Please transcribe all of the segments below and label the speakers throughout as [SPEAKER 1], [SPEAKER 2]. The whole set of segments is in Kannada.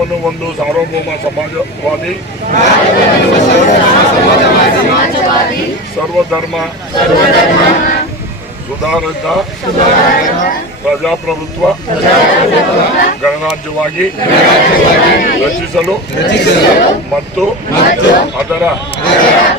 [SPEAKER 1] ಭಾರತವನ್ನು ಒಂದು ಸಾರ್ವಭೌಮ ಸಮಾಜವಾದಿ ಸರ್ವಧರ್ಮ ಸುಧಾರಿತ ಪ್ರಜಾಪ್ರಭುತ್ವ, ಗಣರಾಜ್ಯವಾಗಿ ರಚಿಸಲು ಮತ್ತು ಅದರ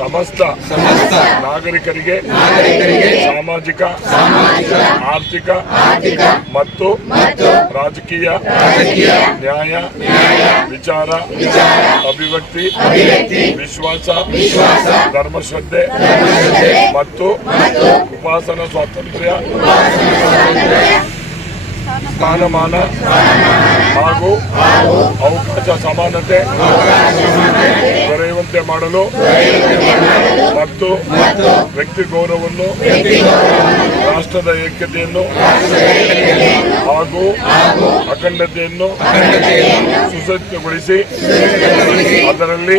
[SPEAKER 1] ಸಮಸ್ತ ನಾಗರಿಕರಿಗೆ ಸಾಮಾಜಿಕ, ಆರ್ಥಿಕ ಮತ್ತು ರಾಜಕೀಯ ನ್ಯಾಯ, ವಿಚಾರ, ಅಭಿವ್ಯಕ್ತಿ, ವಿಶ್ವಾಸ, ಧರ್ಮಶ್ರದ್ಧೆ ಮತ್ತು ಉಪಾಸನಾ ಸ್ವಾತಂತ್ರ್ಯ. ಸ್ಥಾನಮಾನ ಹಾಗೂ ಅವಕಾಶ ಸಮಾನತೆ ದೊರೆಯುವಂತೆ ಮಾಡಲು ಮತ್ತು ವ್ಯಕ್ತಿ ಗೌರವವನ್ನು ರಾಷ್ಟ್ರದ ಏಕತೆಯನ್ನು ಹಾಗೂ ಅಖಂಡತೆಯನ್ನು ಸುಸಜ್ಜಗೊಳಿಸಿ, ಅದರಲ್ಲಿ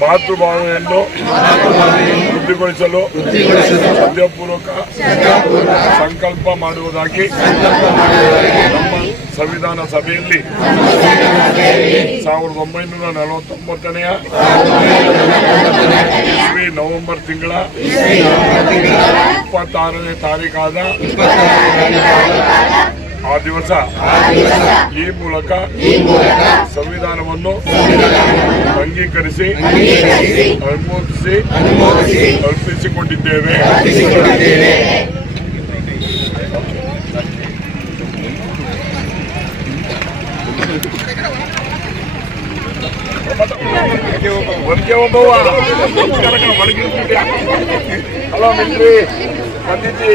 [SPEAKER 1] ಮಾತೃಭಾವನೆಯನ್ನು ವೃದ್ಧಿಗೊಳಿಸಲು ಸದ್ಯಪೂರ್ವಕ ಸಂಕಲ್ಪ ಮಾಡುವುದಾಗಿ ನಮ್ಮ ಸಂವಿಧಾನ ಸಭೆಯಲ್ಲಿ ಸಾವಿರದ ಒಂಬೈನೂರ ನಲವತ್ತೊಂಬತ್ತನೆಯ ಇಸ್ವಿ ನವೆಂಬರ್ ತಿಂಗಳ ಇಪ್ಪತ್ತಾರನೇ ತಾರೀಕಾದ ಆ ದಿವಸ ಈ ಮೂಲಕ ಸಂವಿಧಾನವನ್ನು ಅಂಗೀಕರಿಸಿ ಅನುಮೋದಿಸಿ ಅರ್ಪಿಸಿಕೊಂಡಿದ್ದೇವೆ. ಒನಕೆ ಒಬ್ಬವ ಹಲೋ ಮಿಲ್ರಿ ಬಂದಿದ್ದಿ.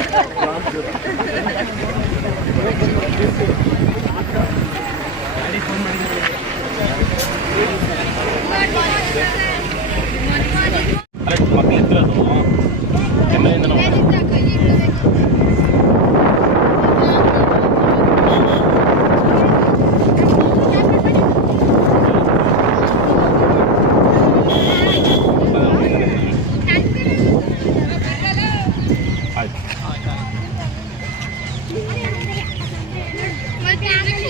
[SPEAKER 2] ಆಯ್ತು
[SPEAKER 3] ಮತ್ತೆ